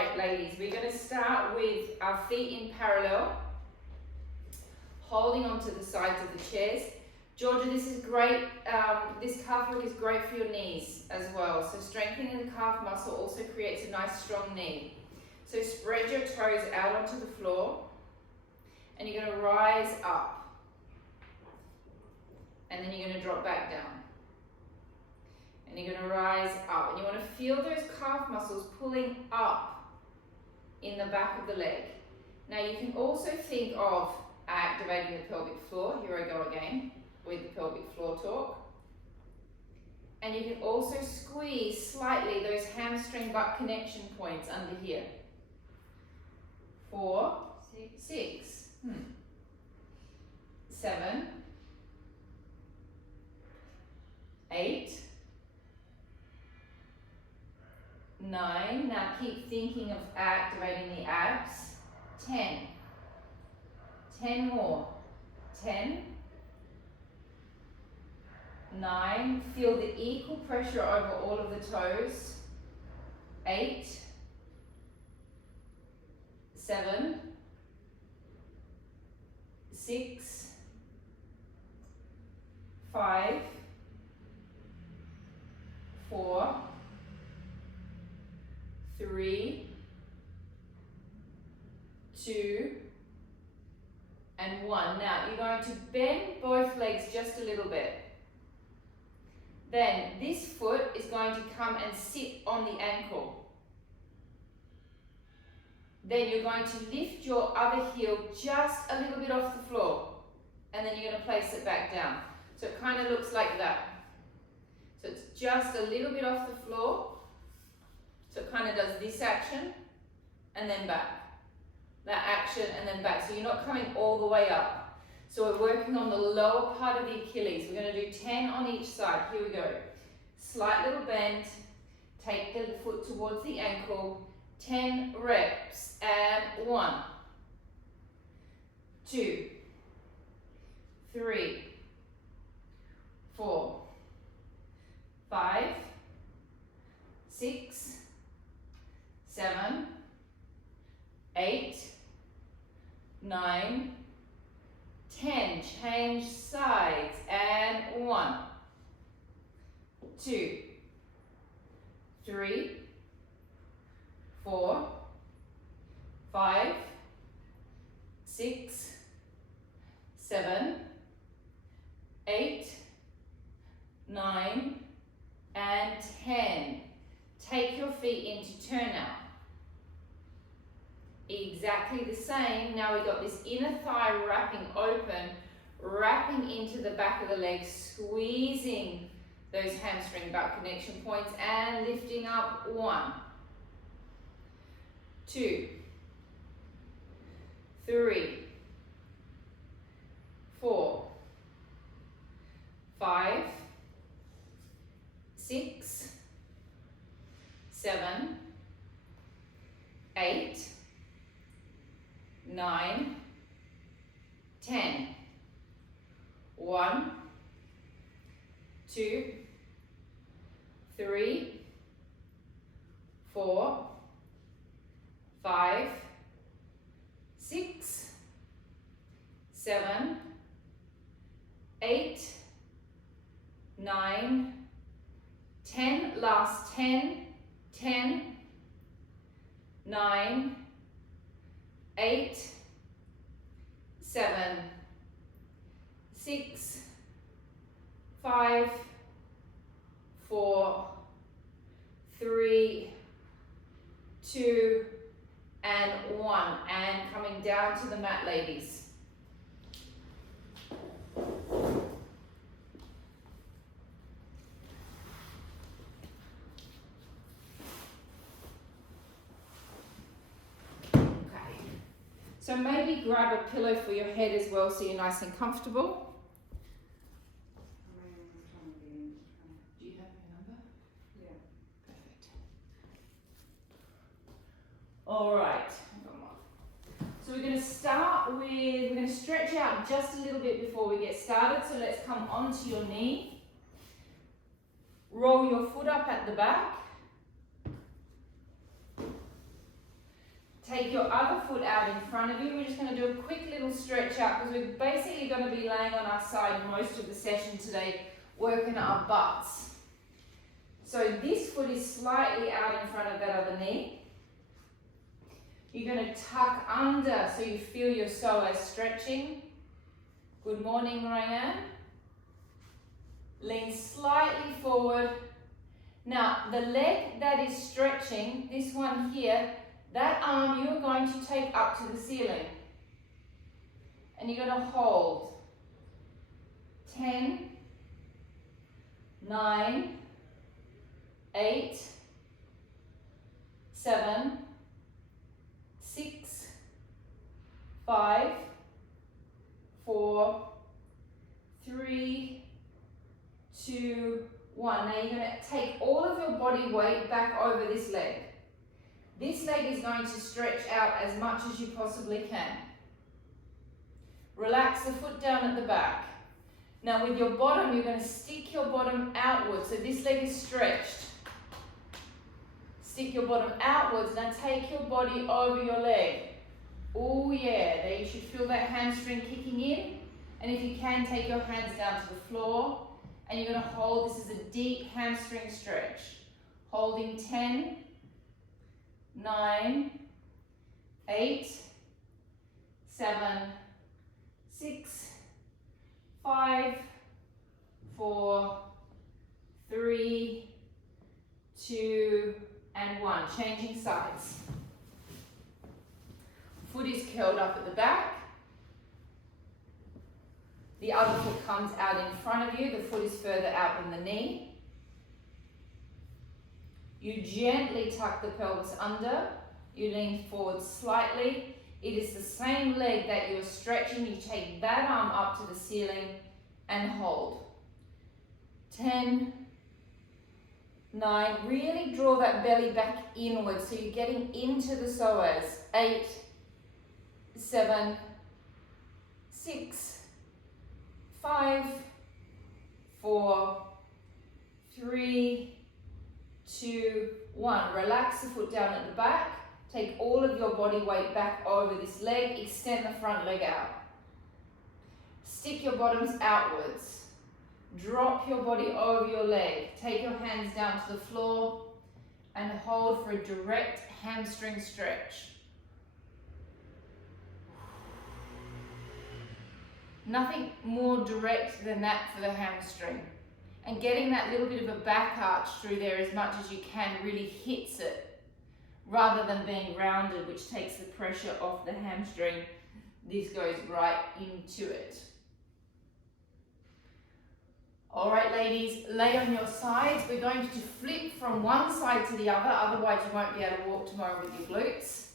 right, ladies, we're going to start with our feet in parallel, holding onto the sides of the chairs. Georgia, this is great. This calf work is great for your knees as well. So strengthening the calf muscle also creates a nice strong knee. So spread your toes out onto the floor and you're going to rise up. And then you're going to drop back down. And you're going to rise up. And you want to feel those calf muscles pulling up in the back of the leg. Now you can also think of activating the pelvic floor. Here I go again with the pelvic floor talk. And you can also squeeze slightly those hamstring butt connection points under here. 4, 6, 7, 8, 9. Now keep thinking of activating the abs. 10. 10 more. 10. 9. Feel the equal pressure over all of the toes. 8. 7. 6. 5. 4. 3, 2, and 1. Now you're going to bend both legs just a little bit. Then this foot is going to come and sit on the ankle. Then you're going to lift your other heel just a little bit off the floor. And then you're going to place it back down. So it kind of looks like that. So it's just a little bit off the floor. So it kind of does this action and then back. That action and then back. So you're not coming all the way up. So we're working on the lower part of the Achilles. We're going to do 10 on each side. Here we go. Slight little bend. Take the foot towards the ankle. 10 reps. And 1, 2, 3, 4, 5, 6, 7, 8, 9, 10. Change sides. And 1, 2, 3, 4, 5, 6, 7, 8, 9, and 10. Take your feet into turnout. Exactly the same. Now we've got this inner thigh wrapping open, wrapping into the back of the leg, squeezing those hamstring butt connection points and lifting up. 1, 2, 3, 4, 5, 6, 7, 8, 9, 10. 1, 2, 3, 4, 5, 6, 7, 8, 9, 10. Last 10, 10, 9, 8, 7, 6, 5, 4, 3, 2, and 1. And coming down to the mat, ladies. So maybe grab a pillow for your head as well so you're nice and comfortable. Do you have my number? Yeah. Perfect. All right. So we're going to start with, we're going to stretch out just a little bit before we get started. So let's come onto your knee. Roll your foot up at the back. take your other foot out in front of you. We're just going to do a quick little stretch out because we're basically going to be laying on our side most of the session today, working our butts. So this foot is slightly out in front of that other knee. You're going to tuck under so you feel your psoas stretching. Good morning, Ryan. Lean slightly forward. Now, the leg that is stretching, this one here, that arm you're going to take up to the ceiling. And you're going to hold. 10, 9, 8, 7, 6, 5, 4, 3, 2, 1. Now you're going to take all of your body weight back over this leg. This leg is going to stretch out as much as you possibly can. Relax the foot down at the back. Now with your bottom, you're going to stick your bottom outwards. So this leg is stretched. Stick your bottom outwards. Now take your body over your leg. Oh yeah, there you should feel that hamstring kicking in. And if you can, take your hands down to the floor. And you're going to hold. This is a deep hamstring stretch. Holding 10, 9, 8, 7, 6, 5, 4, 3, 2, and 1. Changing sides. Foot is curled up at the back. The other foot comes out in front of you. The foot is further out than the knee. You gently tuck the pelvis under. You lean forward slightly. It is the same leg that you're stretching. You take that arm up to the ceiling and hold. 10, 9. Really draw that belly back inwards so you're getting into the psoas. 8, 7, 6, 5, 4, 3, 2, 1. Relax the foot down at the back. Take all of your body weight back over this leg. Extend the front leg out. Stick your bottoms outwards. Drop your body over your leg. Take your hands down to the floor and hold for a direct hamstring stretch. Nothing more direct than that for the hamstring. And getting that little bit of a back arch through there as much as you can really hits it, rather than being rounded, which takes the pressure off the hamstring. This goes right into it. All right, ladies, lay on your sides. We're going to flip from one side to the other, otherwise you won't be able to walk tomorrow with your glutes.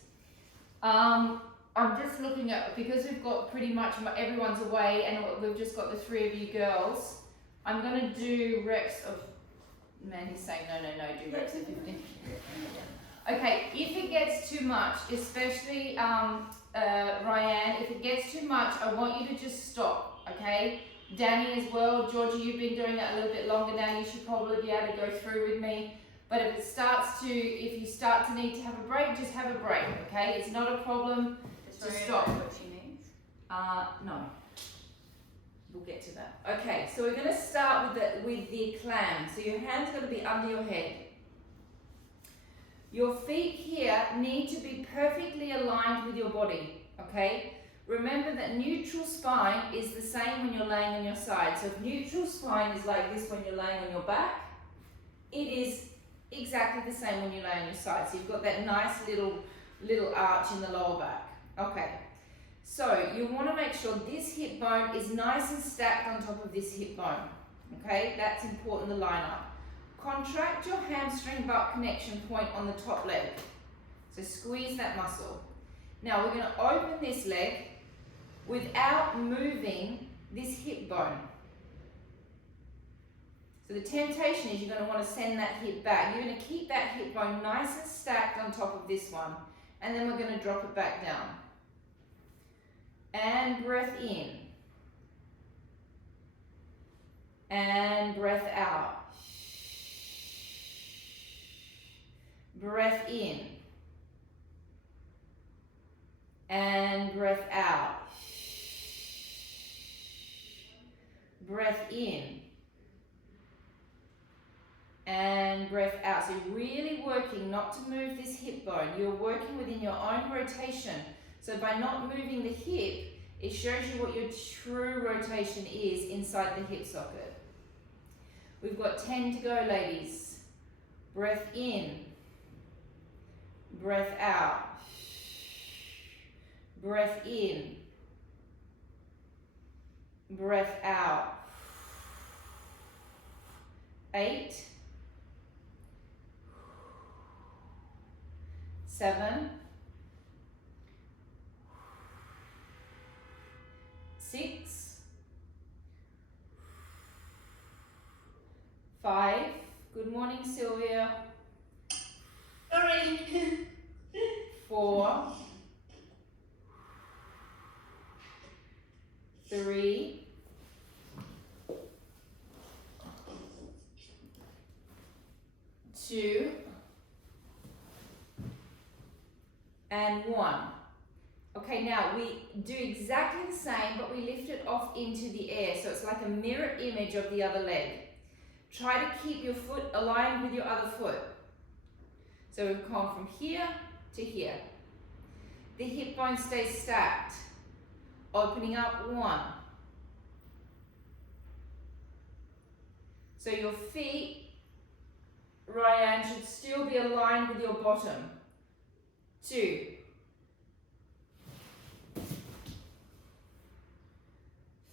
I'm just looking at, because we've got pretty much everyone's away and we've just got the 3 of you girls, I'm going to do reps of, man, he's saying no, do reps of 15. Okay, if it gets too much, especially Ryan, if it gets too much, I want you to just stop, okay? Danny as well, Georgie, you've been doing it a little bit longer now, you should probably be able to go through with me. But if you start to need to have a break, just have a break, okay? It's not a problem to stop. What she means? No. We'll get to that. Okay, so we're going to start with the clam. So your hands are going to be under your head. Your feet here need to be perfectly aligned with your body, okay? Remember that neutral spine is the same when you're laying on your side. So if neutral spine is like this when you're laying on your back, it is exactly the same when you lay on your side. So you've got that nice little arch in the lower back. Okay, so you want to make sure this hip bone is nice and stacked on top of this hip bone. Okay, that's important to line up. Contract your hamstring butt connection point on the top leg. So squeeze that muscle. Now we're going to open this leg without moving this hip bone. So the temptation is you're going to want to send that hip back. You're going to keep that hip bone nice and stacked on top of this one. And then we're going to drop it back down. And breath in. And breath out. Breath in. and breath out. Breath in and breath out. So you're really working not to move this hip bone. You're working within your own rotation. So by not moving the hip, it shows you what your true rotation is inside the hip socket. We've got 10 to go, ladies. Breath in, breath out. Breath in, breath out. 8, 7, 6, 5. Good morning, Sylvia. Sorry. 4, 3, 2, and 1. Okay, now we do exactly the same, but we lift it off into the air. So it's like a mirror image of the other leg. Try to keep your foot aligned with your other foot. So we've gone from here to here. The hip bone stays stacked. Opening up 1. So your feet, Ryan, should still be aligned with your bottom. 2.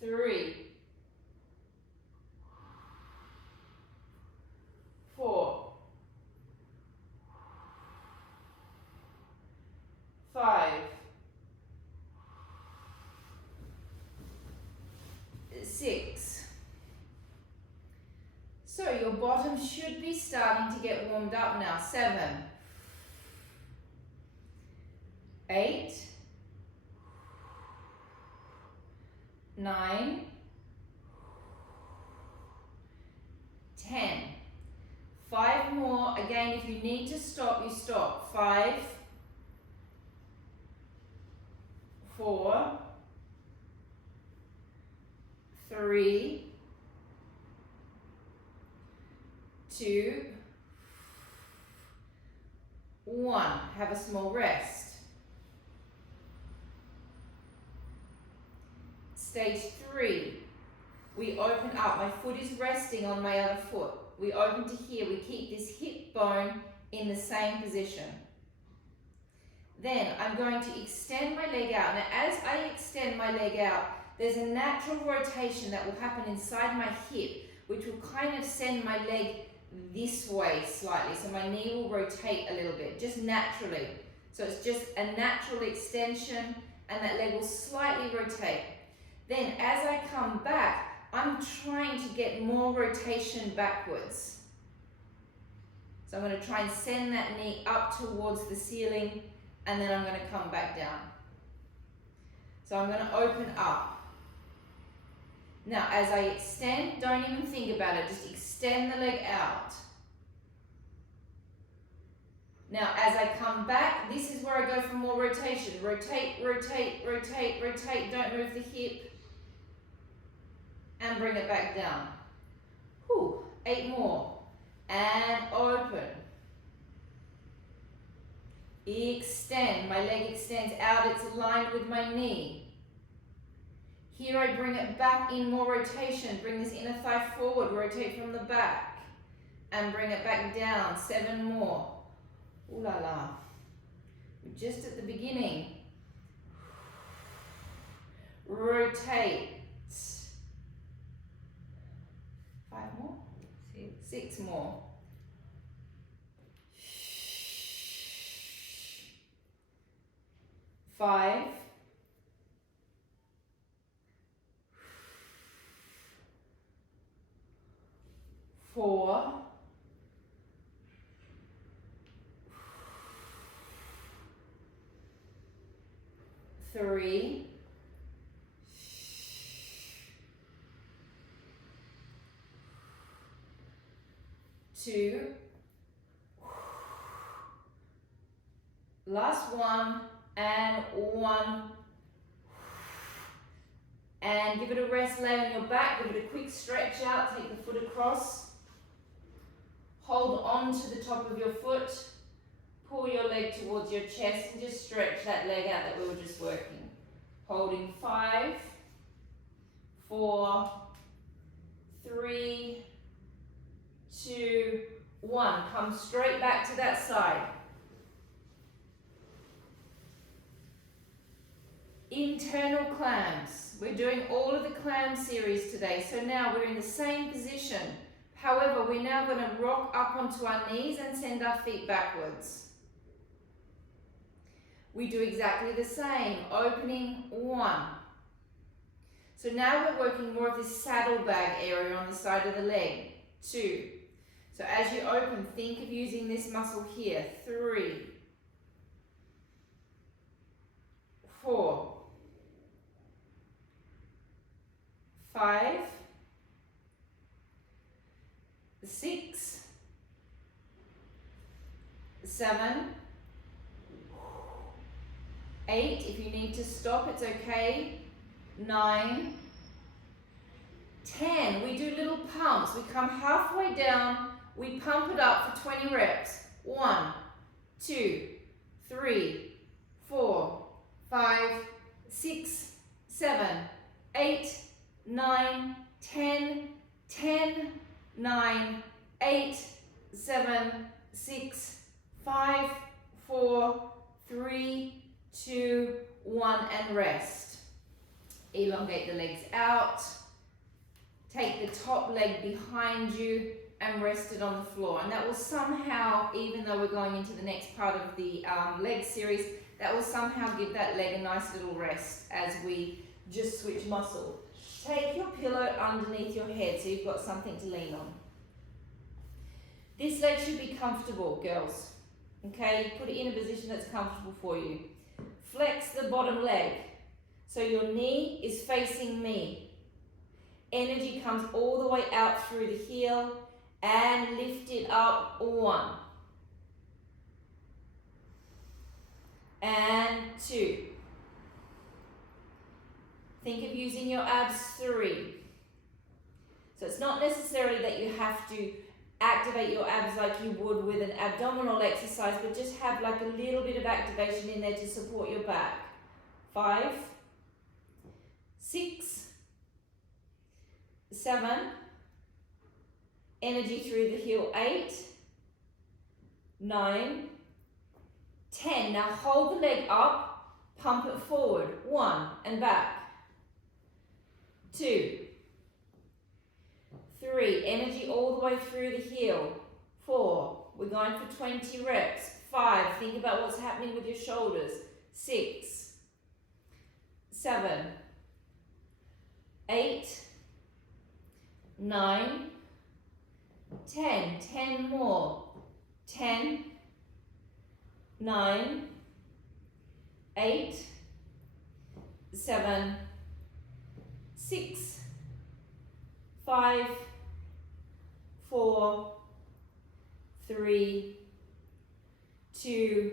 3. 4. 5. 6. So your bottom should be starting to get warmed up now. 7. 8. 9. 10. 5 more. Again, if you need to stop, you stop. 5. 4. 3. 2. 1. Have a small rest. Stage 3. We open up. My foot is resting on my other foot. We open to here. We keep this hip bone in the same position. Then I'm going to extend my leg out. Now, as I extend my leg out, there's a natural rotation that will happen inside my hip, which will kind of send my leg this way slightly. So my knee will rotate a little bit, just naturally. So it's just a natural extension, and that leg will slightly rotate. Then as I come back, I'm trying to get more rotation backwards. So I'm going to try and send that knee up towards the ceiling, and then I'm going to come back down. So I'm going to open up. Now, as I extend, don't even think about it, just extend the leg out. Now, as I come back, this is where I go for more rotation. Rotate, rotate, rotate, rotate, don't move the hip. And bring it back down. Whew, 8 more. And open. Extend, my leg extends out, it's aligned with my knee. Here I bring it back in more rotation, bring this inner thigh forward, rotate from the back, and bring it back down, 7 more. Ooh la la. We're just at the beginning. Rotate. 5 more? 6 more. 5. 4. 3. 2. Last one. and 1. And give it a rest, lay on your back, give it a quick stretch out, take the foot across. Hold on to the top of your foot, pull your leg towards your chest and just stretch that leg out that we were just working. Holding 5, 4, 3, 2, 1. Come straight back to that side. Internal clams. We're doing all of the clam series today. So now we're in the same position. However, we're now going to rock up onto our knees and send our feet backwards. We do exactly the same. Opening 1. So now we're working more of this saddlebag area on the side of the leg. 2. So as you open, think of using this muscle here. 3, 4, 5, 6, 7, 8. If you need to stop, it's okay. 9, 10. We do little pumps. We come halfway down. We pump it up for 20 reps. 1, 2, 3, 4, 5, 6, 7, 8, 9, 10, 10, 9, 8, 7, 6, 5, 4, 3, 2, 1, and rest. Elongate the legs out. Take the top leg behind you and rest it on the floor. And that will somehow, even though we're going into the next part of the leg series, that will somehow give that leg a nice little rest as we just switch muscle. Take your pillow underneath your head so you've got something to lean on. This leg should be comfortable, girls. Okay, put it in a position that's comfortable for you. Flex the bottom leg so your knee is facing me. Energy comes all the way out through the heel and lift it up. 1 and 2. Think of using your abs. 3. So it's not necessarily that you have to activate your abs like you would with an abdominal exercise, but just have like a little bit of activation in there to support your back. 5, 6, 7, energy through the heel. 8, 9, 10. Now hold the leg up, pump it forward. 1 and back. 2, 3, energy all the way through the heel. 4, we're going for 20 reps. 5, think about what's happening with your shoulders. 6, 7, 8, 9, 10. 10 more. 10, 9, 8, 7, 6, 5, 4, 3, 2,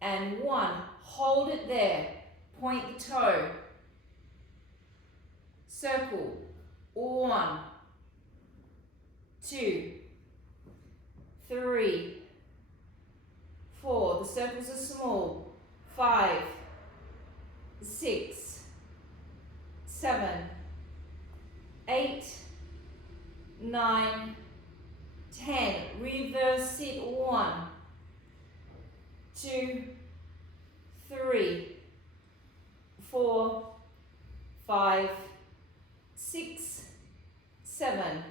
and 1. Hold it there. Point the toe. Circle. 1, 2, 3, 4. The circles are small. 5, 6, 7, 8, 9, 10. Reverse sit. 1, 2, 3, 4, 5, 6, 7,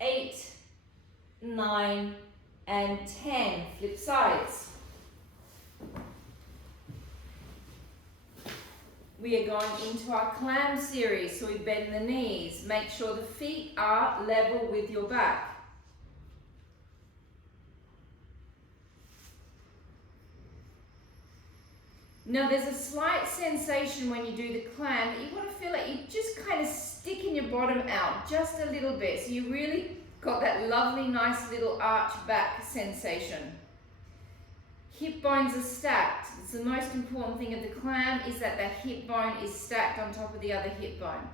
8, 9, and 10. Flip sides. We are going into our clam series, so we bend the knees. Make sure the feet are level with your back. Now there's a slight sensation when you do the clam that you want to feel like you just kind of sticking your bottom out just a little bit. So you really got that lovely, nice little arch back sensation. hip bones are stacked. It's the most important thing of the clam is that the hip bone is stacked on top of the other hip bone.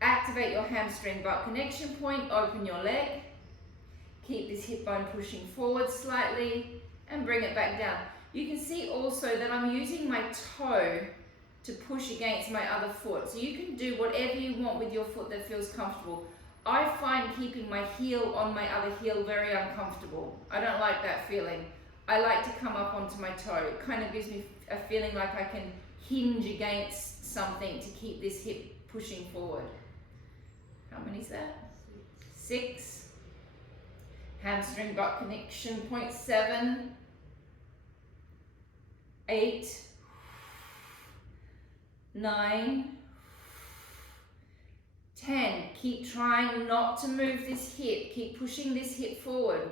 Activate your hamstring butt connection point, open your leg. Keep this hip bone pushing forward slightly and bring it back down. You can see also that I'm using my toe to push against my other foot. So you can do whatever you want with your foot that feels comfortable. I find keeping my heel on my other heel very uncomfortable. I don't like that feeling. I like to come up onto my toe. It kind of gives me a feeling like I can hinge against something to keep this hip pushing forward. How many is that? 6. Hamstring butt connection point 7. 8. 9. 10. Keep trying not to move this hip. Keep pushing this hip forward.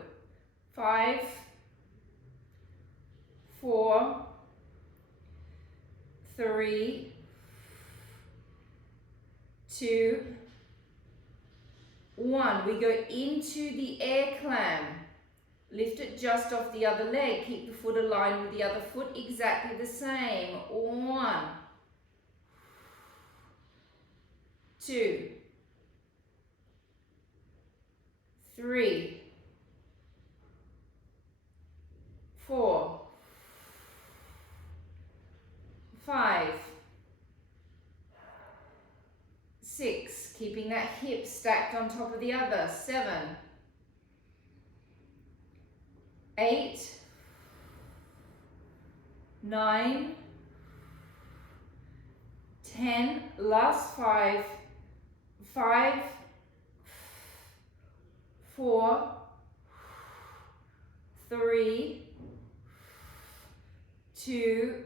5. 4. 3. 2. 1. We go into the air clam. Lift it just off the other leg. Keep the foot aligned with the other foot exactly the same. 1. 2. 3. 4. 5. 6. Keeping that hip stacked on top of the other. 7. 8. 9. 10. Last 5. 5. 4. 3. 2.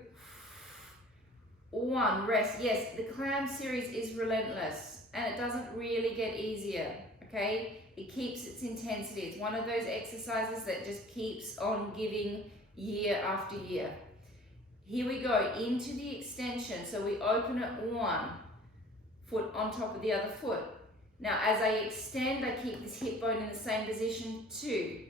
1. Rest. Yes, the Clam Series is relentless and it doesn't really get easier, okay? It keeps its intensity. It's one of those exercises that just keeps on giving year after year. Here we go into the extension. So we open at 1, foot on top of the other foot. Now as I extend, I keep this hip bone in the same position. 2.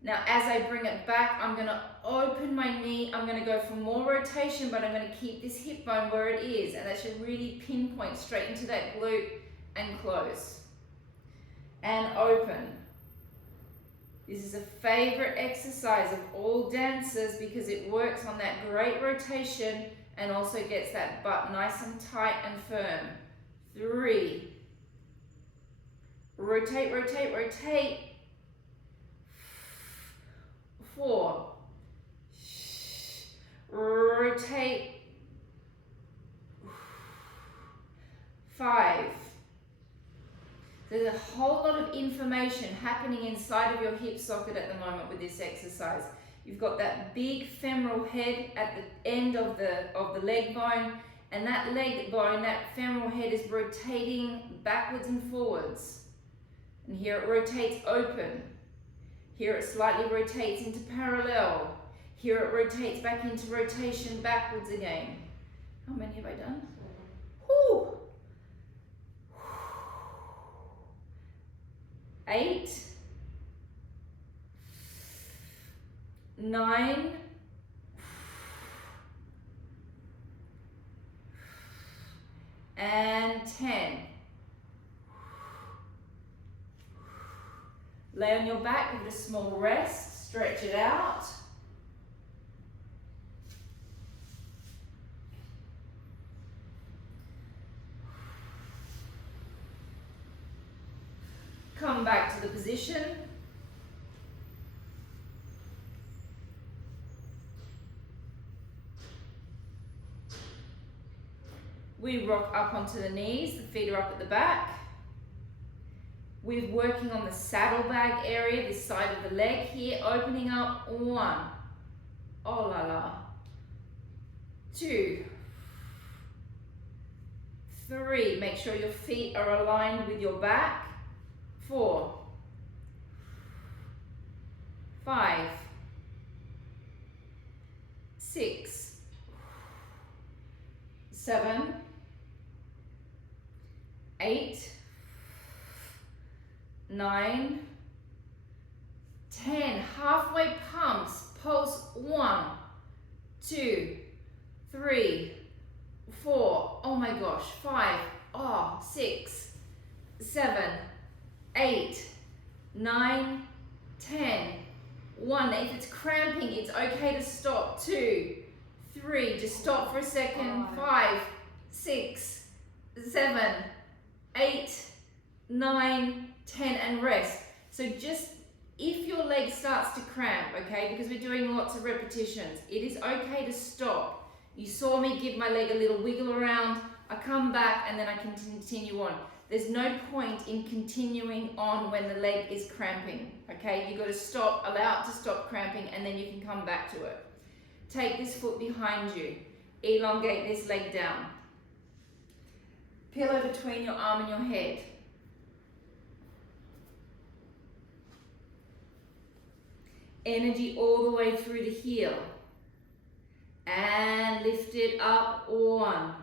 Now as I bring it back, I'm going to open my knee. I'm going to go for more rotation, but I'm going to keep this hip bone where it is. And that should really pinpoint straight into that glute and close. And open. This is a favorite exercise of all dancers because it works on that great rotation and also gets that butt nice and tight and firm. 3. Rotate, rotate, rotate. 4. Rotate. 5. There's a whole lot of information happening inside of your hip socket at the moment with this exercise. You've got that big femoral head at the end of the leg bone, and that leg bone, that femoral head is rotating backwards and forwards. And here it rotates open. Here it slightly rotates into parallel. Here it rotates back into rotation backwards again. How many have I done? Whew. 8, 9, 10. Lay on your back, give it a small rest, stretch it out. Come back to the position. We rock up onto the knees, the feet are up at the back. We're working on the saddlebag area, this side of the leg here, opening up. 1. Oh la la. 2. 3. Make sure your feet are aligned with your back. 4. 5. 6. 7. 8. 9. 10. Halfway pumps. pulse. 1, 2, 3, 4, oh my gosh, 5, 6, 7, 8, 9, 10, 1. If it's cramping, it's okay to stop. 2, 3, just stop for a second. 5, 6, 7, 8, 9, 10, and rest. So just if your leg starts to cramp, okay, because we're doing lots of repetitions, it is okay to stop. You saw me give my leg a little wiggle around, I come back and then I can continue on. There's no point in continuing on when the leg is cramping, okay? You've got to stop, allow it to stop cramping, and then you can come back to it. Take this foot behind you, elongate this leg down. Pillow between your arm and your head. Energy all the way through the heel. And lift it up. 1,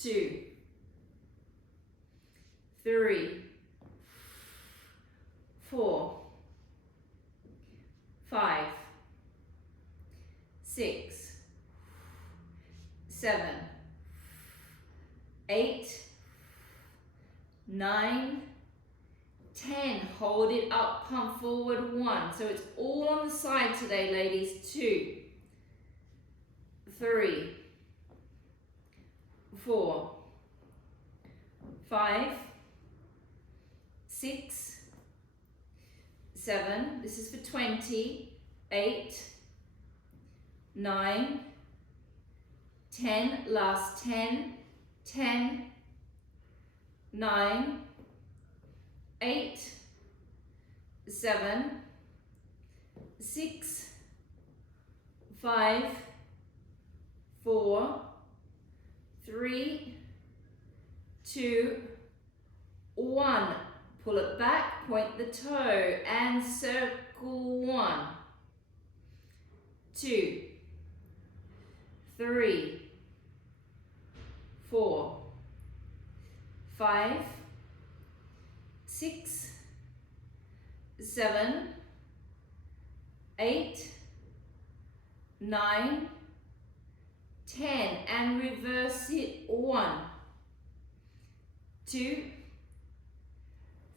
2, 3, 4, 5, 6, 7, 8, 9, 10. Hold it up, pump forward. 1. So it's all on the side today, ladies. 2, 3, 4, 5, 6, 7. This is for 20. 8, 9, 10. Last 10. 10, 9, 8, 7, 6, 5, 4, 3, 2, 1. Pull it back, point the toe, and circle. 1, 2, 3, 4, 5, 6, 7, 8, 9, 10, and reverse it. 1, 2,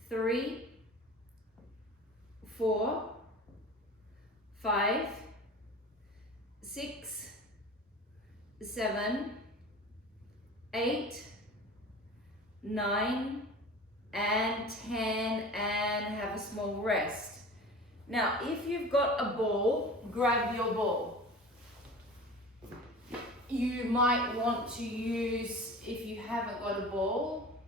3, 4, 5, 6, 7, 8, 9, and 10, and have a small rest. Now, if you've got a ball, grab your ball. You might want to use, if you haven't got a ball,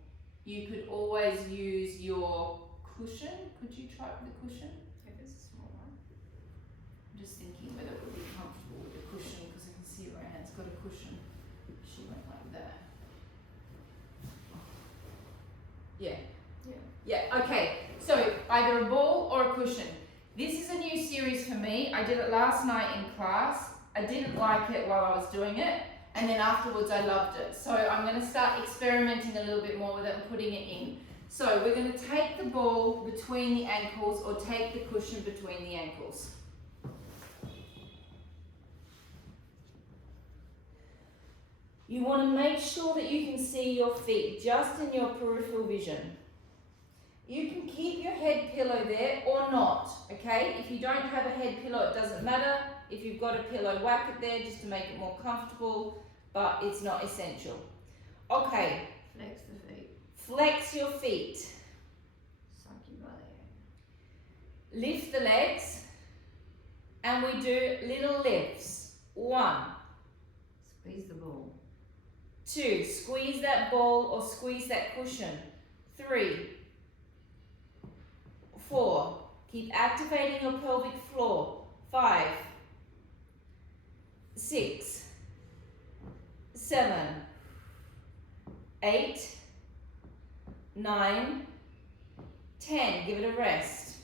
you could always use your cushion. Could you try with the cushion? If it's a small one. I'm just thinking whether it would be comfortable with the cushion, because I can see Ryan's got a cushion. She went like that. Yeah. Yeah, okay. So either a ball or a cushion. This is a new series for me. I did it last night in class. I didn't like it while I was doing it, and then afterwards I loved it. So I'm going to start experimenting a little bit more with it and putting it in. So we're going to take the ball between the ankles, or take the cushion between the ankles. You want to make sure that you can see your feet just in your peripheral vision. You can keep your head pillow there or not, okay? If you don't have a head pillow, it doesn't matter. If you've got a pillow, whack it there just to make it more comfortable, but it's not essential. Okay. Flex the feet. Flex your feet. Suck your belly. Lift the legs, and we do little lifts. 1. Squeeze the ball. 2. Squeeze that ball or squeeze that cushion. 3. 4. Keep activating your pelvic floor. 5. 6. 7. 8. 9. 10. Give it a rest.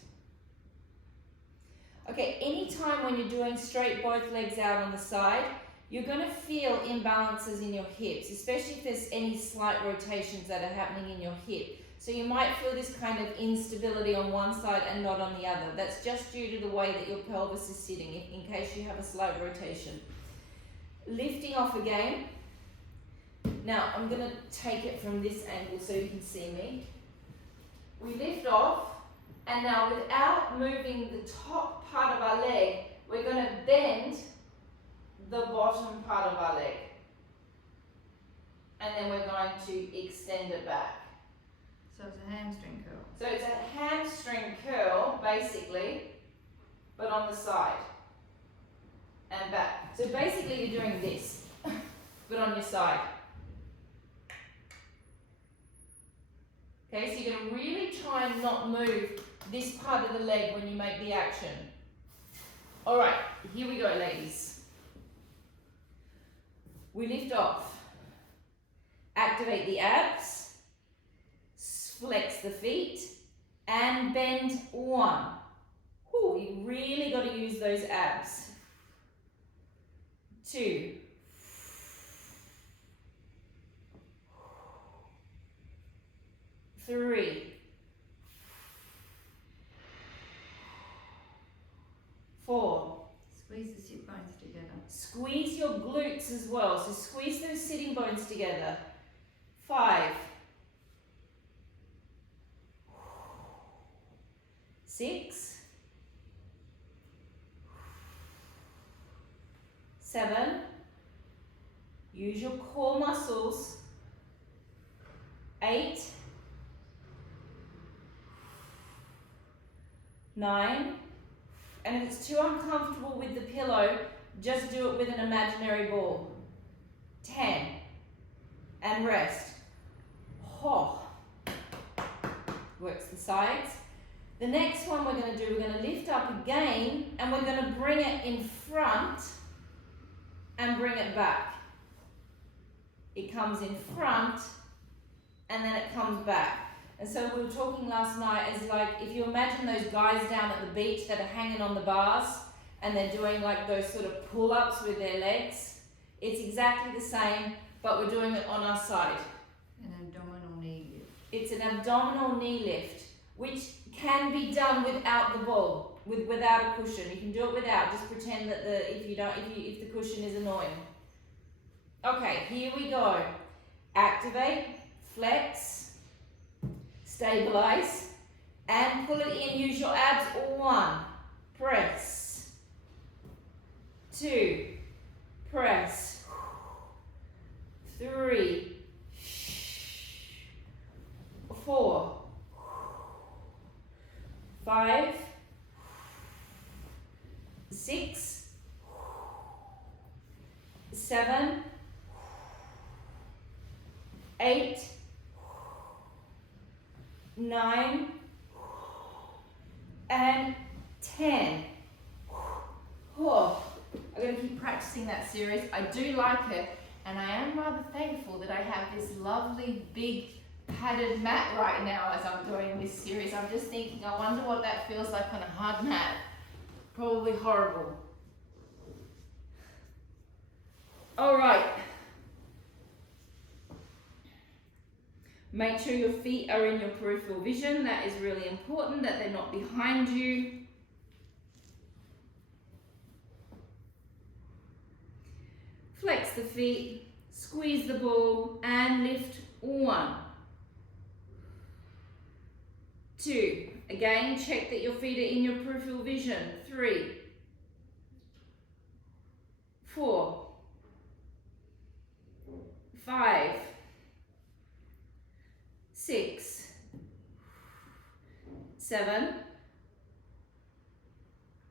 Okay, anytime when you're doing straight both legs out on the side, you're going to feel imbalances in your hips, especially if there's any slight rotations that are happening in your hip. So you might feel this kind of instability on one side and not on the other. That's just due to the way that your pelvis is sitting, in case you have a slight rotation. Lifting off again. Now I'm going to take it from this angle so you can see me. We lift off, and now without moving the top part of our leg, we're going to bend the bottom part of our leg. And then we're going to extend it back. So it's a hamstring curl. So it's a hamstring curl, basically, but on the side and back. So basically you're doing this, but on your side. Okay, so you're going to really try and not move this part of the leg when you make the action. All right, here we go, ladies. We lift off. Activate the abs, flex the feet, and bend one. Ooh, you really got to use those abs. 2. 3. 4. Squeeze the sit bones together. Squeeze your glutes as well, so squeeze those sitting bones together. 5. 6. 7. Use your core muscles. 8. 9. And if it's too uncomfortable with the pillow, just do it with an imaginary ball. 10. And rest. Oh. Works the sides. The next one we're going to do, we're going to lift up again, and we're going to bring it in front and bring it back. It comes in front and then it comes back. And so we were talking last night as like, if you imagine those guys down at the beach that are hanging on the bars and they're doing like those sort of pull-ups with their legs, it's exactly the same, but we're doing it on our side. An abdominal knee lift. It's an abdominal knee lift, which can be done without the ball, without a cushion. You can do it without. Just pretend that if the cushion is annoying. Okay, here we go. Activate, flex, stabilize, and pull it in. Use your abs. 1, press. 2, press. 3, 4, 5, 6, 7, 8, 9, and 10. Oh, I'm going to keep practicing that series. I do like it, and I am rather thankful that I have this lovely big padded mat right now as I'm doing this series. I'm just thinking, I wonder what that feels like on a hard mat. Probably horrible. All right. Make sure your feet are in your peripheral vision. That is really important, that they're not behind you. Flex the feet, squeeze the ball, and lift. 1, 2. Again, check that your feet are in your peripheral vision. 3, 4, 5, 6, 7,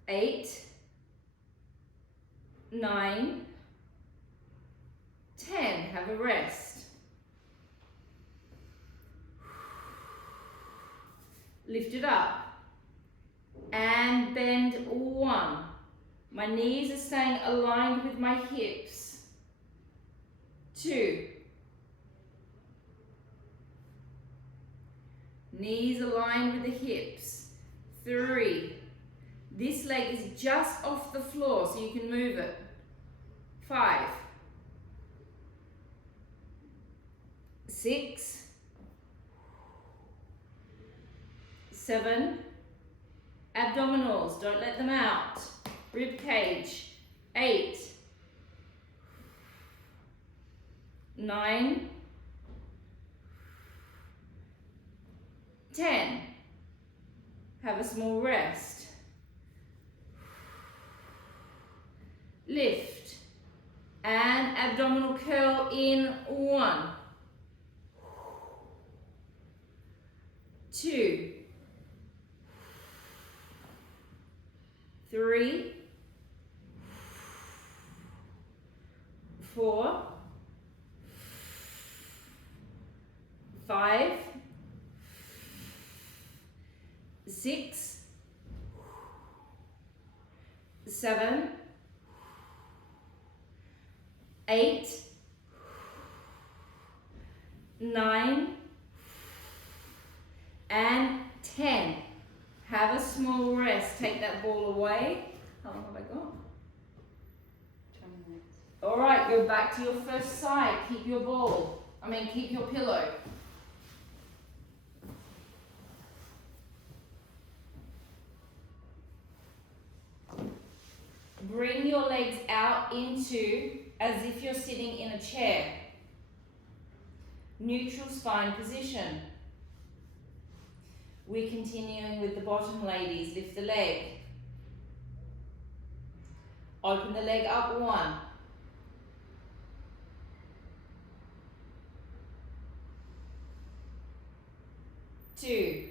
8, 9, 10. Have a rest. Lift it up and bend. 1. My knees are staying aligned with my hips. 2. Knees aligned with the hips. 3. This leg is just off the floor so you can move it. 5. 6. 7, abdominals, don't let them out, rib cage, 8, 9, 10, have a small rest, lift, and abdominal curl in 1, 2, 3, 4, 5, 6, 7, 8, 9, and 10. Have a small rest. Take that ball away. How long have I got? 20 minutes. All right, go back to your first side. Keep your keep your pillow. Bring your legs out into as if you're sitting in a chair. Neutral spine position. We're continuing with the bottom, ladies. Lift the leg. Open the leg up, 1. 2.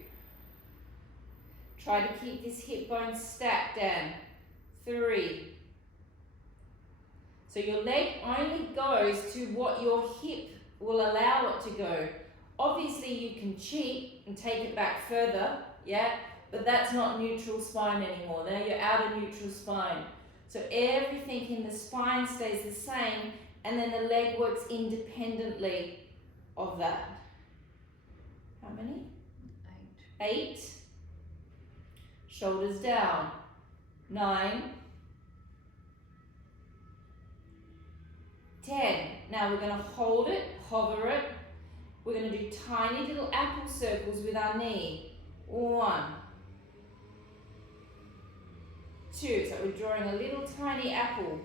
Try to keep this hip bone stacked down. 3. So your leg only goes to what your hip will allow it to go. Obviously you can cheat and take it back further, yeah, but that's not neutral spine anymore. Now you're out of neutral spine. So everything in the spine stays the same, and then the leg works independently of that. How many? 8. 8. Shoulders down. 9. 10. Now we're going to hold it, hover it. We're going to do tiny little apple circles with our knee. 1. 2. So we're drawing a little tiny apple.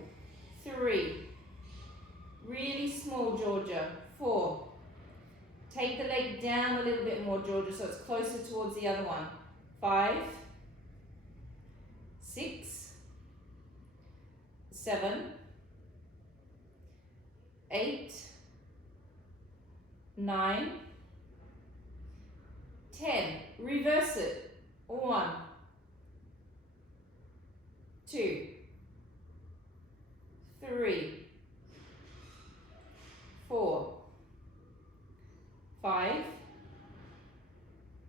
3. Really small, Georgia. 4. Take the leg down a little bit more, Georgia, so it's closer towards the other one. 5. 6. 7. 8. 9. 10. Reverse it. 1. 2. 3. 4. 5.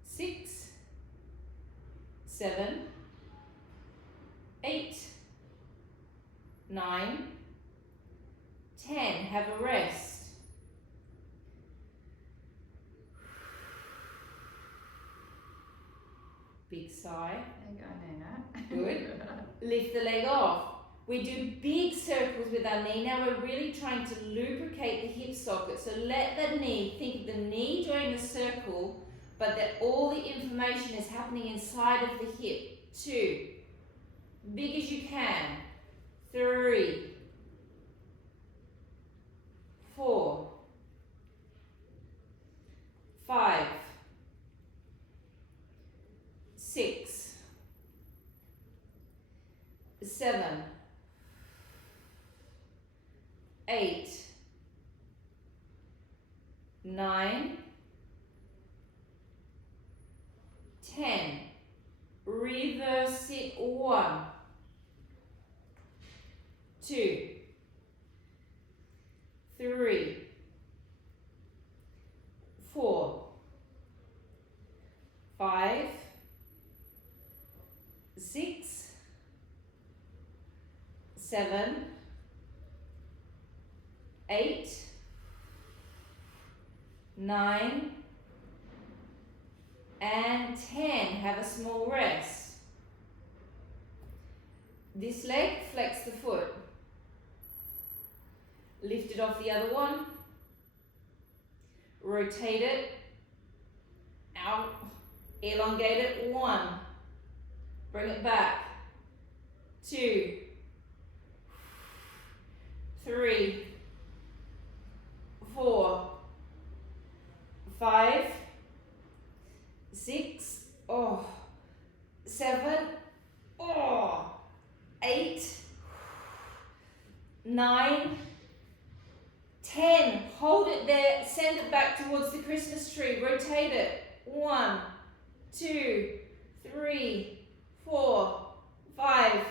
6. 7. 8. 9. 10. Have a rest. Big sigh. There you go, Nana. Good. Lift the leg off. We do big circles with our knee. Now we're really trying to lubricate the hip socket. So let the knee, think of the knee doing the circle, but that all the information is happening inside of the hip. 2. Big as you can. 3. 4. 5. 6. 7. 8. 9. 10. Reverse it. 1. 2. 3. 4. 5. 6. 7. 8. 9. And 10. Have a small rest. This leg, flex the foot. Lift it off the other one. Rotate it. Out. elongate it, 1, bring it back, 2, 3, 4, 5, 6, 7, 8, 9, 10. Hold it there, send it back towards the Christmas tree, rotate it. 1, 2, 3, 4, 5,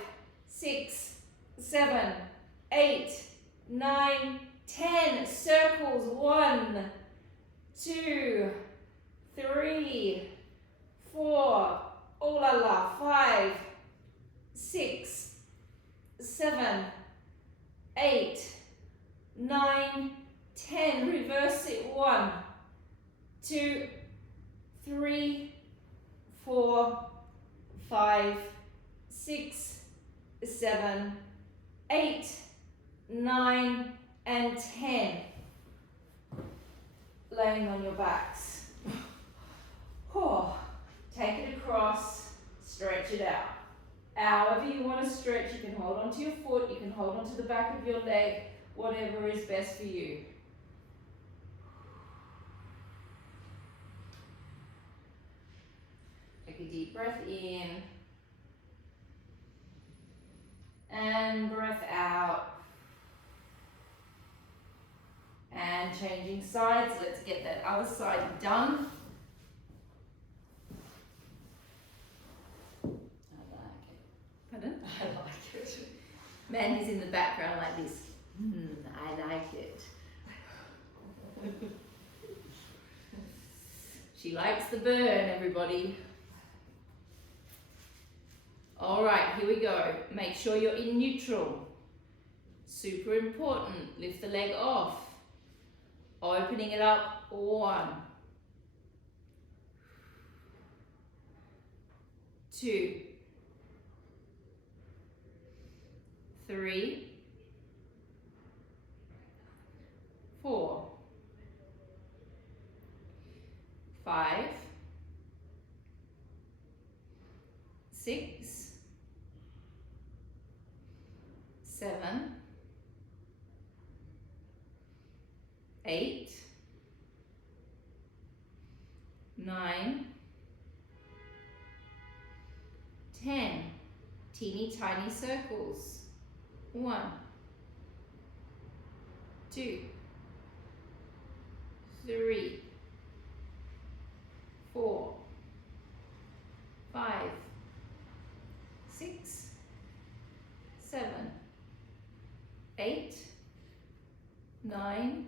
6, 7, 8, 9, 10. Circles. 1, 2, 3, 4, oh la la, 5, 6, 7, 8, 9, 10. Reverse it. 1, 2, 3, 4, 5, 6, 7, 8, 9, and 10. Laying on your backs. Take it across, stretch it out. However you want to stretch, you can hold onto your foot, you can hold onto the back of your leg, whatever is best for you. Take a deep breath in and breath out. And changing sides, let's get that other side done. Pardon? I like it. Mandy's in the background like this. I like it. She likes the burn, everybody. All right, here we go. Make sure you're in neutral. Super important. Lift the leg off. Opening it up. 1, 2, 3, 4, 5, 6, 7, 8, 9, 10. Teeny tiny circles. 1, 2, 3, 4, 5, 6, 7, 8, 9,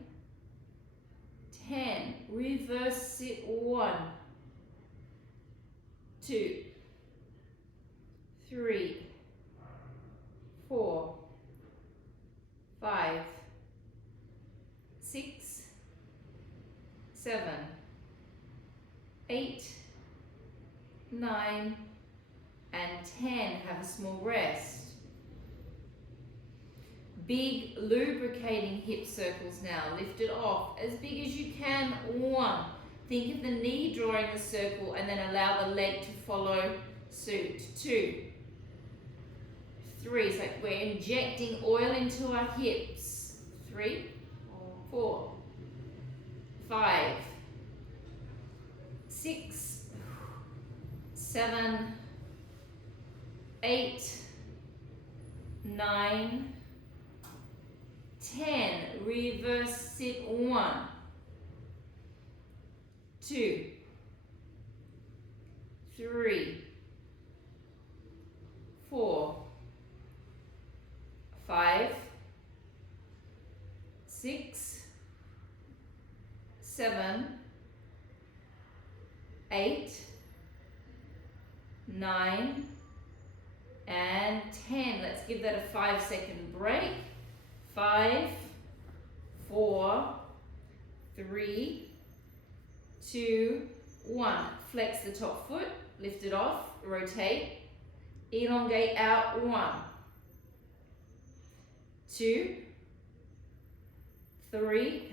10. Reverse sit. 1, 2, 3, 4, 5, 6, 7, 8, 9, and 10. Have a small rest. Big lubricating hip circles now. Lift it off as big as you can. 1. Think of the knee drawing the circle and then allow the leg to follow suit. 2, 3. It's like we're injecting oil into our hips. 3, 4, 5, 6, 7, 8, 9, 10. Reverse sit. 1, 2, 3, 4, 5, 6, 7, 8, 9, and 10. Let's give that a 5-second break. 5, 4, 3, 2, 1. Flex the top foot, lift it off, rotate, elongate out. 1, 2, 3,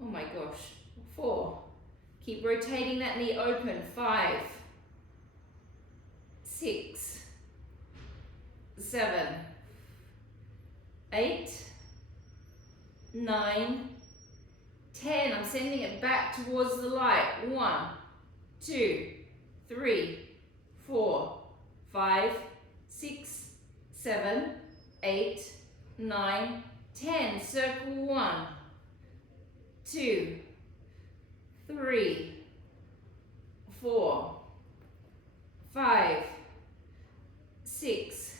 oh my gosh, 4, Keep rotating that knee open. 5, 6, 7, 8, 9, 10. I'm sending it back towards the light. 1, 2, 3, 4, 5, 6, 7, 8, 9, 10. Circle 1, 2, 3, 4, 5, 6,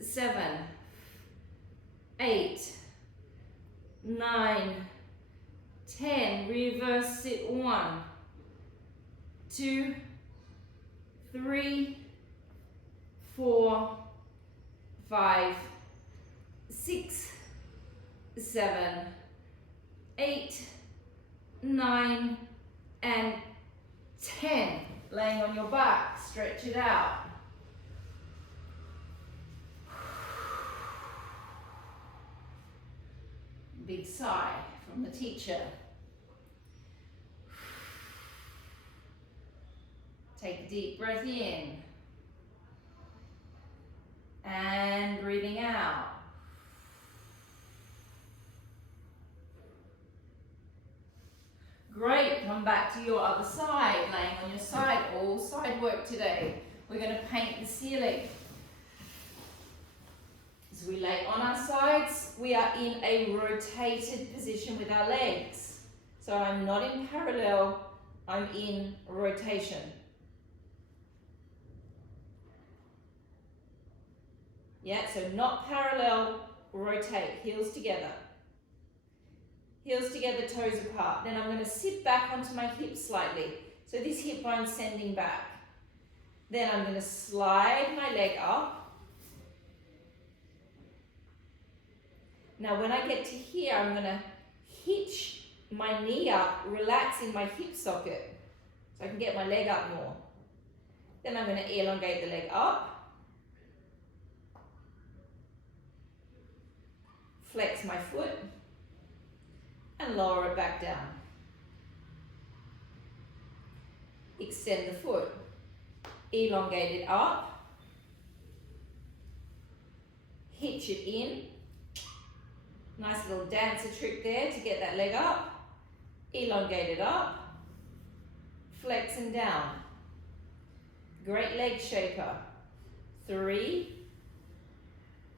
7, 8, 9, 10. Reverse it. 1, 2, 3, 4, 5, 6, 7, 8, 9, and 10. Laying on your back, stretch it out. Big sigh from the teacher. Take a deep breath in. And breathing out. Great, come back to your other side, laying on your side, all side work today. We're going to paint the ceiling. As we lay on our sides, we are in a rotated position with our legs. So I'm not in parallel, I'm in rotation. Yeah, so not parallel, rotate, heels together. Heels together, toes apart. Then I'm going to sit back onto my hips slightly. So this hip bone's sending back. Then I'm going to slide my leg up. Now when I get to here, I'm going to hitch my knee up, relaxing my hip socket. So I can get my leg up more. Then I'm going to elongate the leg up. Flex my foot. And lower it back down. Extend the foot. Elongate it up. Hitch it in. Nice little dancer trick there to get that leg up. Elongate it up. Flex and down. Great leg shaper. 3.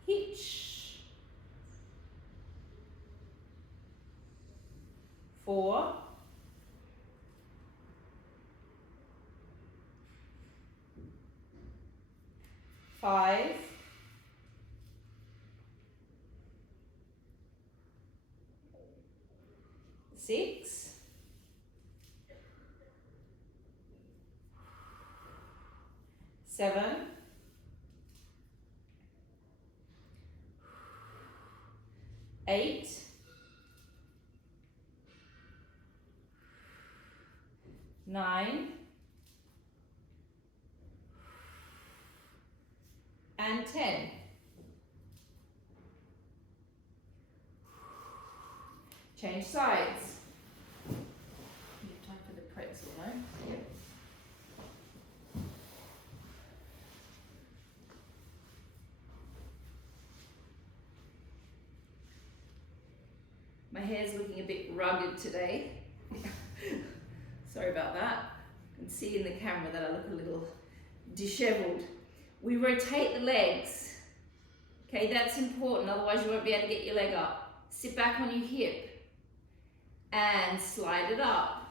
Hitch. 4, 5, 6, 7, 8, 9, and 10. Change sides. You have time for the pretzel, no? Yep. My hair's looking a bit rugged today. Sorry about that. You can see in the camera that I look a little disheveled. We rotate the legs. Okay, that's important, otherwise you won't be able to get your leg up. Sit back on your hip and slide it up.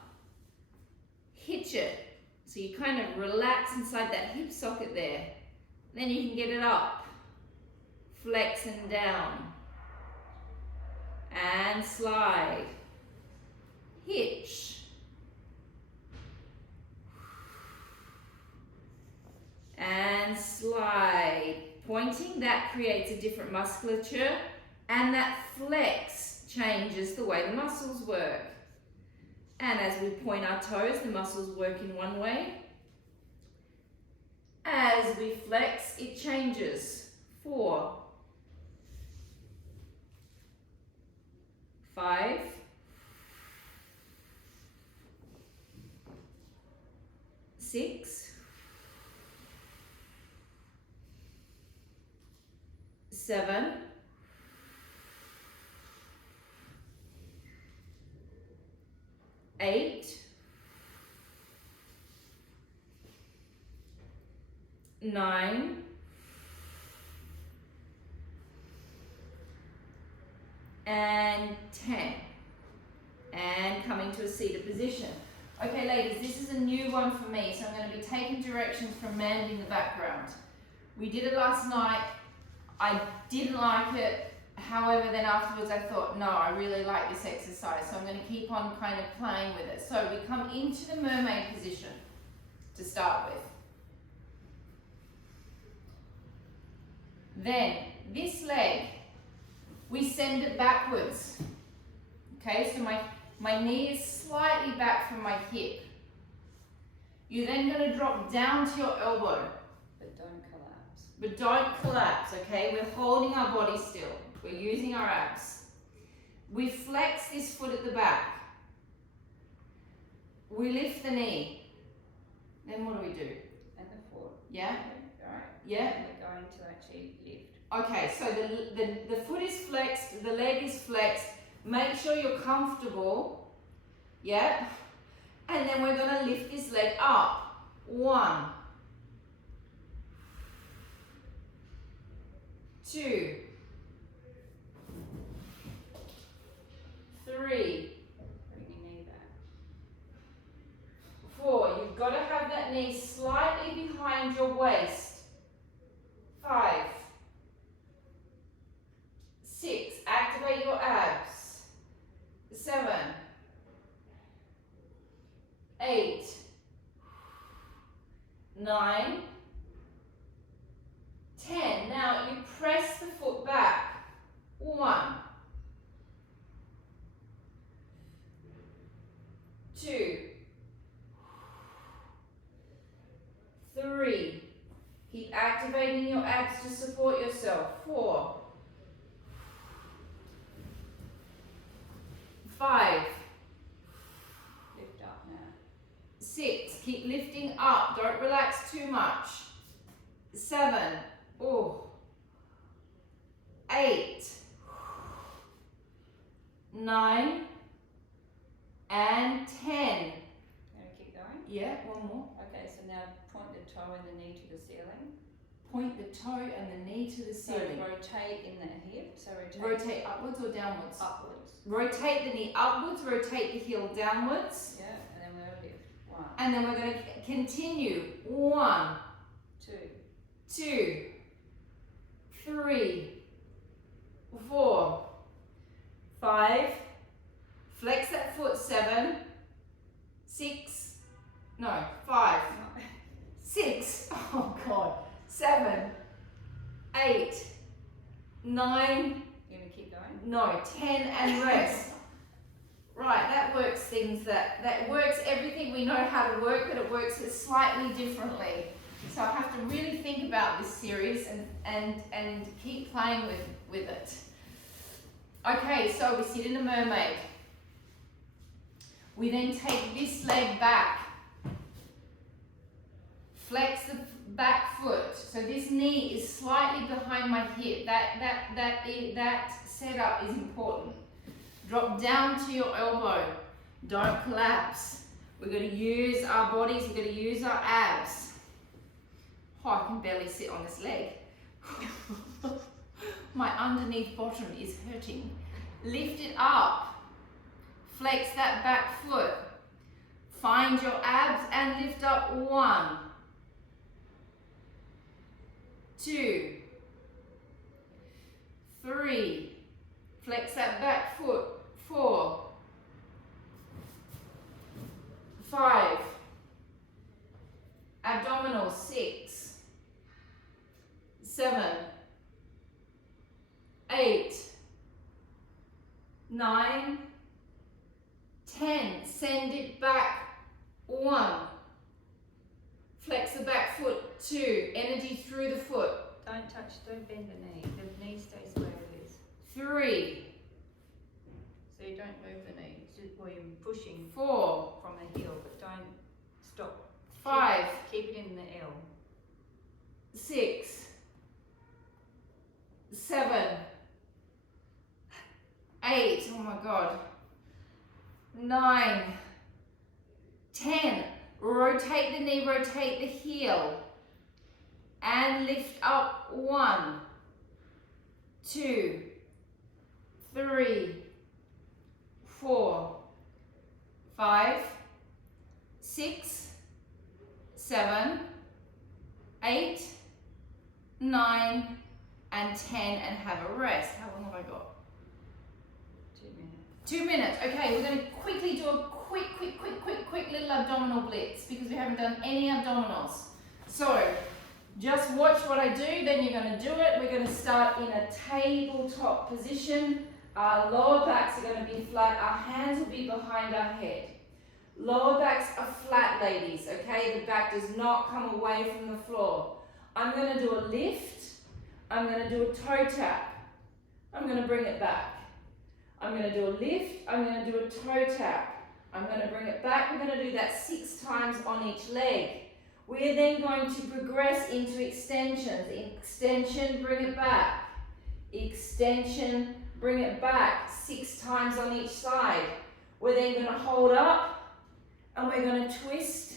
Hitch it. So you kind of relax inside that hip socket there. Then you can get it up. Flex and down. And slide. Hitch. And slide. Pointing, that creates a different musculature, and that flex changes the way the muscles work. And as we point our toes, the muscles work in one way. As we flex, it changes. 4, 5, 7, 8, 9, 10. And coming to a seated position. Okay, ladies, this is a new one for me, so I'm going to be taking directions from Mandy in the background. We did it last night. I didn't like it. However, then afterwards I thought, no, I really like this exercise, so I'm going to keep on kind of playing with it. So we come into the mermaid position to start with. Then this leg, we send it backwards. Okay, so my knee is slightly back from my hip. You're then going to drop down to your elbow. But don't collapse. But don't collapse, okay? We're holding our body still. We're using our abs. We flex this foot at the back. We lift the knee. Then what do we do? And the foot. Yeah? Right. Yeah? And we're going to actually lift. Okay, so the foot is flexed, the leg is flexed. Make sure you're comfortable. Yeah? And then we're going to lift this leg up. 1, 2, 3, Bring your knee back. 4. You've got to have that knee slightly behind your waist. 5, 6. Activate your abs. 7, 8, 9, 10. Now you press the foot back. 1, 2, 3. Keep activating your abs to support yourself. 4, 5, Lift up now. 6. Keep lifting up. Don't relax too much. 7. Oh. 8, 9, and 10. Gonna keep going? Yeah, one more. Okay, so now point the toe and the knee to the ceiling. Point the toe and the knee to the So ceiling. rotate in the hip. So Rotate upwards or downwards? upwards. Rotate the knee upwards, rotate the heel downwards. Yeah, and then we're going to lift. 1, And then we're going to continue. 1, 2, 2, 3, 4, 5. Flex that foot. 7, 6. No, 5, 6. Oh God. 7, 8, 9. You're going to keep going? No, 10 and rest. Right, that works things that works everything we know how to work, but it works it slightly differently. So I have to really think about this series and keep playing with it. Okay, so we sit in a mermaid. We then take this leg back. Flex the back foot. So this knee is slightly behind my hip. That setup is important. Drop down to your elbow. Don't collapse. We're going to use our bodies. We're going to use our abs. Oh, I can barely sit on this leg. My underneath bottom is hurting. Lift it up. Flex that back foot. Find your abs and lift up. 1, 2, 3. Flex that back foot. 4, 5. Abdominals. 6, 7, 8, 9, 10. Send it back. 1. Flex the back foot. 2. Energy through the foot. Don't bend the knee. The knee stays where it is. 3, So you don't move the knee. It's just where you're pushing 4, from the heel, but don't stop. 5, Keep it in the L. 6, 7, 8, oh my God, 9, 10. Rotate the knee, rotate the heel, and lift up. 1, 2, 3, 4, 5, 6, 7, 8, 9, and 10, and have a rest. How long have I got? 2 minutes. 2 minutes. Okay, we're going to quickly do a quick little abdominal blitz because we haven't done any abdominals. So, just watch what I do, then you're going to do it. We're going to start in a tabletop position. Our lower backs are going to be flat. Our hands will be behind our head. Lower backs are flat, ladies, okay? The back does not come away from the floor. I'm going to do a lift. I'm going to do a toe tap. I'm going to bring it back. I'm going to do a lift. I'm going to do a toe tap. I'm going to bring it back. We're going to do that 6 times on each leg. We're then going to progress into extensions. Extension, bring it back. Extension, bring it back. 6 times on each side. We're then going to hold up and we're going to twist.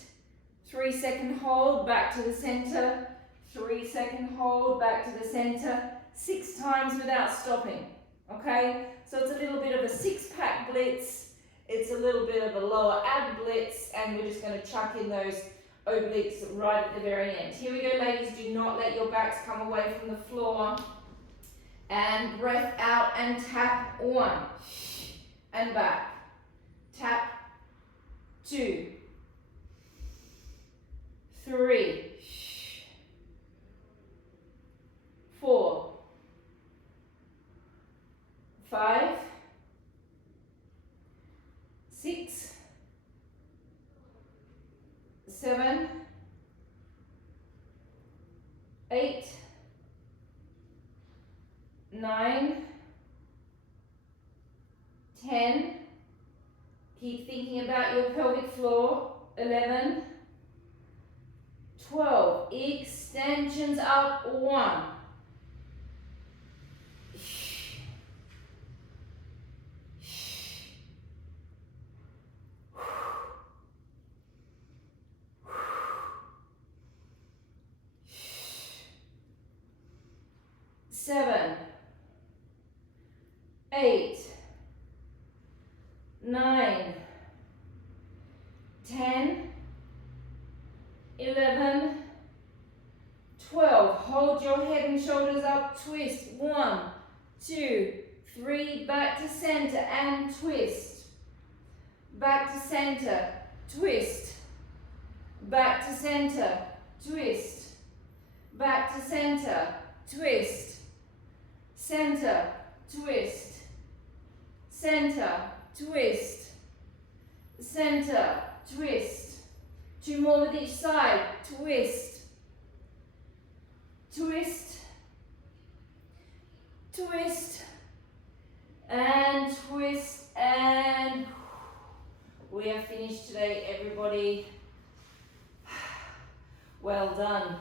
3-second hold, back to the center. 3-second hold, back to the center. 6 times without stopping. Okay? So it's a little bit of a 6-pack blitz. It's a little bit of a lower ab blitz, and we're just going to chuck in those obliques right at the very end. Here we go, ladies. Do not let your backs come away from the floor. And breath out and tap. 1 and back. Tap. 2, 3, 4, 5, 6, 7, 8, 9, 10. Keep thinking about your pelvic floor. 11, 12. Extensions up. 1. 7, 8, 9, 10, 11, 12. Hold your head and shoulders up, twist. 1, 2, 3, back to center and twist. Back to center, twist. Back to center, twist. Back to center, twist. Center, twist. Center, twist. Center, twist. 2 more with each side. Twist. Twist. Twist. And twist. And we are finished today, everybody. Well done.